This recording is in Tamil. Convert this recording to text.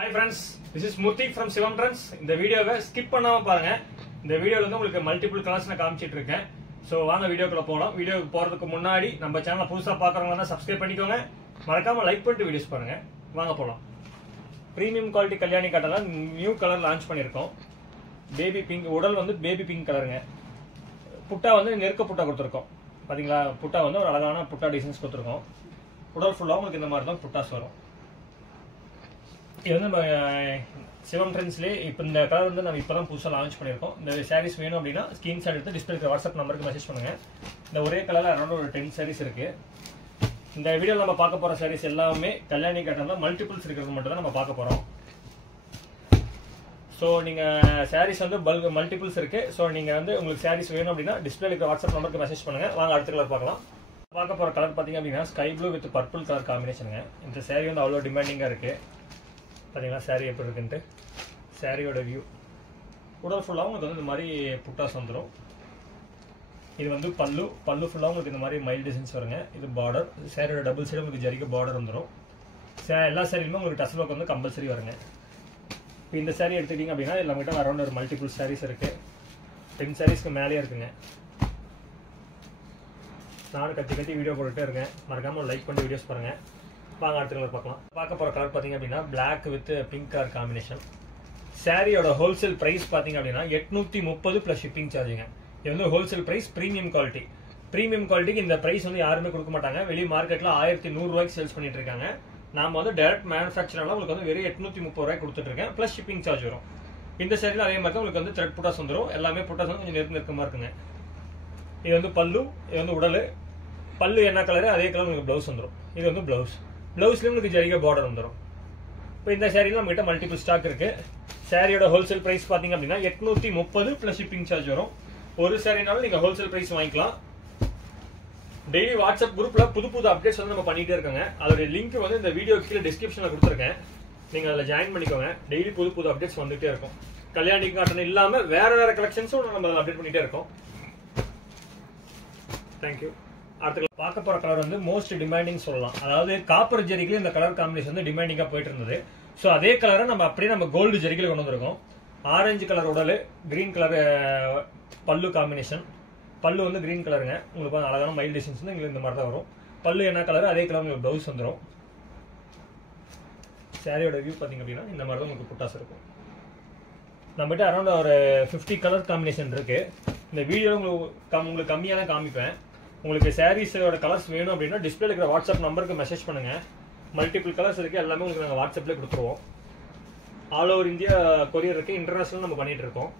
Hi friends, this is Murthy from Sivam Trends. இந்த வீடியோவை ஸ்கிப் பண்ணாம பாருங்க. இந்த வீடியோல வந்து உங்களுக்கு மல்டிபிள் கலர்ஸ் நான் காமிச்சிட்டு இருக்கேன். சோ வாங்க வீடியோக்குள்ள போலாம். வீடியோக்கு போறதுக்கு முன்னாடி நம்ம சேனலை புதுசா பார்க்கறவங்க சப்ஸ்கிரைப் பண்ணிக்கோங்க. மறக்காம லைக் பண்ணிட்டு வீடியோஸ் பாருங்க. வாங்க போலாம். பிரீமியம் குவாலிட்டி கல்யாணி காட்டன்ல நியூ கலர் லான்ச் பண்ணிருக்கோம். பேபி பிங்க், உடல் வந்து பேபி பிங்க் கலருங்க. புட்டா வந்து நெருக்க புட்டா கொடுத்துருக்கோம். பாத்தீங்களா, புட்டா வந்து ஒரு அழகான புட்டா டிசைன்ஸ் கொடுத்துருக்கோம். உடல் ஃபுல்லா உங்களுக்கு இந்த மாதிரி தான் புட்டாஸ் வரும். இது வந்து நம்ம சிவம் ட்ரெண்ட்ஸ்லேயே இப்போ இந்த கலர் வந்து நம்ம இப்போ தான் புதுசாக லான்ச் பண்ணியிருக்கோம். இந்த சாரீஸ் வேணும் அப்படின்னா ஸ்க்ரீன்ஷாட் எடுத்து டிஸ்பிளே இருக்கிற வாட்ஸ்அப் நம்பருக்கு மெசேஜ் பண்ணுங்கள். இந்த ஒரே கலரில் அரௌண்ட் ஒரு 10 சாரீஸ் இருக்குது. இந்த வீடியோவில் நம்ம பார்க்க போகிற சாரீஸ் எல்லாமே கல்யாணி காட்டனில் மல்டிபிள்ஸ் இருக்கிறது மட்டும் தான் நம்ம பார்க்க போகிறோம். ஸோ நீங்கள் சாரீஸ் வந்து மல்டிபிள்ஸ் இருக்குது. ஸோ நீங்கள் வந்து உங்களுக்கு சாரீஸ் வேணும் அப்படின்னா டிஸ்பிளே இருக்கிற வாட்ஸ்அப் நம்பருக்கு மெசேஜ் பண்ணுங்கள். வாங்க அடுத்த கலர் பார்க்கலாம். பார்க்க போகிற கலர் பார்த்தீங்க அப்படின்னா sky blue with purple colour காம்பினேஷனுங்க. இந்த சாரீ வந்து அவ்வளோ டிமாண்டிங்காக இருக்குது. பார்த்தீங்களா சாரீ எப்படி இருக்குன்ட்டு. சாரியோட வியூ உடல் ஃபுல்லாக உங்களுக்கு வந்து இந்த மாதிரி புட்டாஸ் வந்துடும். இது வந்து பல்லு ஃபுல்லாக உங்களுக்கு இந்த மாதிரி மைல் டிசைன்ஸ் வருங்க. இது பார்டர், சாரியோட டபுள் சைடு உங்களுக்கு ஜரிக பார்டர் வந்துடும். எல்லா சாரிலுமே உங்களுக்கு டசல் ஒர்க் வந்து கம்பல்சரி வருங்க. இப்போ இந்த சாரீ எடுத்துக்கிட்டிங்க அப்படின்னா நம்மகிட்ட அரௌண்ட் ஒரு மல்டிபிள் சாரீஸ் இருக்குது. 10 சாரீஸ்க்கு மேலேயே இருக்குங்க. நானும் கத்தி வீடியோ போட்டுகிட்டே இருக்கேன். மறக்காமல் லைக் பண்ணி வீடியோஸ் பாருங்கள். வாங்க அடுத்த கலர் பார்க்கலாம். பார்க்க போகிற கலர் பார்த்தீங்க அப்படின்னா black with pink colour combination. சாரியோட ஹோல்சேல் ப்ரைஸ் பார்த்தீங்க அப்படின்னா 830 + ஷிப்பிங் சார்ஜுங்க. இது வந்து wholesale price, premium quality. Premium குவாலிட்டிக்கு இந்த ப்ரைஸ் வந்து யாருமே கொடுக்க மாட்டாங்க. வெளியே மார்க்கெட்டில் 1100 ரூபாய்க்கு சேல்ஸ் பண்ணிட்டு இருக்காங்க. நாம வந்து டைரக்ட் மேனுஃபேக்சரால உங்களுக்கு வந்து வெறும் 830 ரூபாய்க்கு கொடுத்துட்டு இருக்கேன். ப்ளஸ் ஷிப்பிங் சார்ஜ் வரும். இந்த சாரியில் அதே மாதிரி தான் உங்களுக்கு வந்து த்ரெட் புட்டாஸ் வந்துடும். எல்லாமே புட்டாஸ் வந்து கொஞ்சம் நெருக்கமாக இருக்குங்க. இது வந்து பல்லு, இது வந்து உடல். பல்லு என்ன கலரு அதே கலர் உங்களுக்கு ப்ளவுஸ் வந்துடும். இது வந்து ப்ளவுஸ்லேயும் உங்களுக்கு ஜரிகை பார்டர் வந்துடும். இப்போ இந்த சாரியில் நம்மகிட்ட மல்டிபிள் ஸ்டாக் இருக்கு. சாரியோட ஹோல்சேல் பிரைஸ் பார்த்தீங்க அப்படின்னா 830 + ஷிப்பிங் சார்ஜ் வரும். ஒரு சாரினாலும் நீங்கள் ஹோல்சேல் பிரைஸ் வாங்கிக்கலாம். டெய்லி வாட்ஸ்அப் குரூப்பில் புது அப்டேட்ஸ் வந்து நம்ம பண்ணிகிட்டே இருக்கோங்க. அதோட லிங்க் வந்து இந்த வீடியோ கீழே டிஸ்கிரிப்ஷனில் கொடுத்துருக்கேன். நீங்கள் அதில் ஜாயின் பண்ணிக்கோங்க. டெய்லி புது அப்டேட்ஸ் வந்துகிட்டே இருக்கும். கல்யாணி காட்டன் இல்லாமல் வேற கலெக்ஷன்ஸும் நம்ம அப்டேட் பண்ணிகிட்டே இருக்கோம். தேங்க்யூ. அடுத்த பார்க்க போற கலர் வந்து மோஸ்ட் டிமாண்டிங் சொல்லலாம். அதாவது காப்பர் ஜெரிகில இந்த கலர் காம்பினேஷன் வந்து டிமாண்டிங்கா போயிட்டு இருந்தது. ஸோ அதே கலரை நம்ம அப்படியே நம்ம கோல்டு ஜெரிகில கொண்டு வந்திருக்கோம். ஆரஞ்சு கலர் உடல், கிரீன் கலர் பல்லு காம்பினேஷன். பல்லு வந்து கிரீன் கலருங்க. உங்களுக்கு வந்து அழகான மைல் டிசைன்ஸ் வந்து இந்த மாதிரி தான் வரும். பல்லு என்ன கலர் அதே கலர் உங்களுக்கு ப்ளவுஸ் வந்துடும். சாரியோட வியூ பார்த்தீங்க அப்படின்னா இந்த மாதிரி தான் உங்களுக்கு புட்டாஸ் இருக்கும். நம்மகிட்ட அரௌண்ட் ஒரு 50 கலர் காம்பினேஷன் இருக்கு. இந்த வீடியோ உங்களுக்கு கம்மியாக தான் காமிப்பேன். உங்களுக்கு சாரீஸோட கலர்ஸ் வேணும் அப்படின்னா டிஸ்பிளே இருக்கிற வாட்ஸ்அப் நம்பருக்கு மெசேஜ் பண்ணுங்க. மல்டிபிள் கலர்ஸ் இருக்கு. எல்லாமே உங்களுக்கு நாங்கள் வாட்ஸ்அப்லேயே கொடுத்துருவோம். ஆல் ஓவர் இந்தியா கொரியர் இருக்கு. இன்டர்நேஷனல் நம்ம பண்ணிட்டு இருக்கோம்.